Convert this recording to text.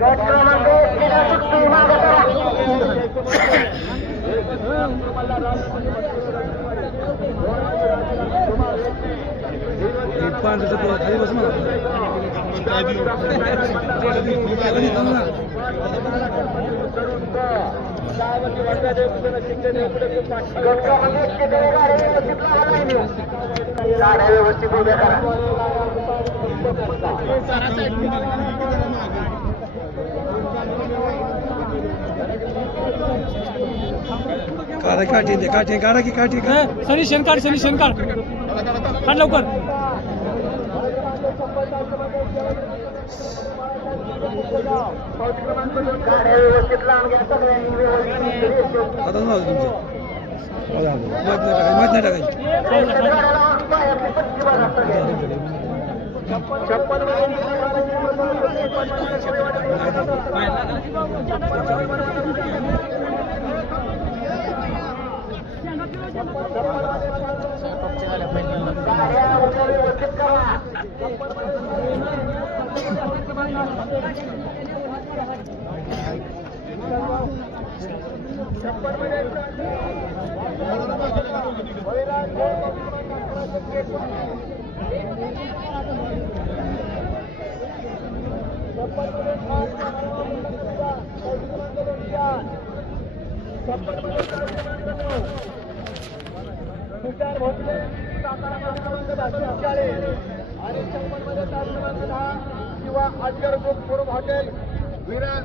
गट क्रमांक एकला सुट्टी मागे गाड्या व्यवस्थित उभ्या करा काढा सनी सनी लवकर. गाड्या व्यवस्थित लावून घ्या सगळ्यांनी व्यवस्थित आता नाव तुमचं माहीत नाही टाकायची माहीत नाही टाकायची. आणि छप्पन मध्ये तास क्रमांक दहा किंवा अजगर ग्रुप फोरम हॉटेल विराज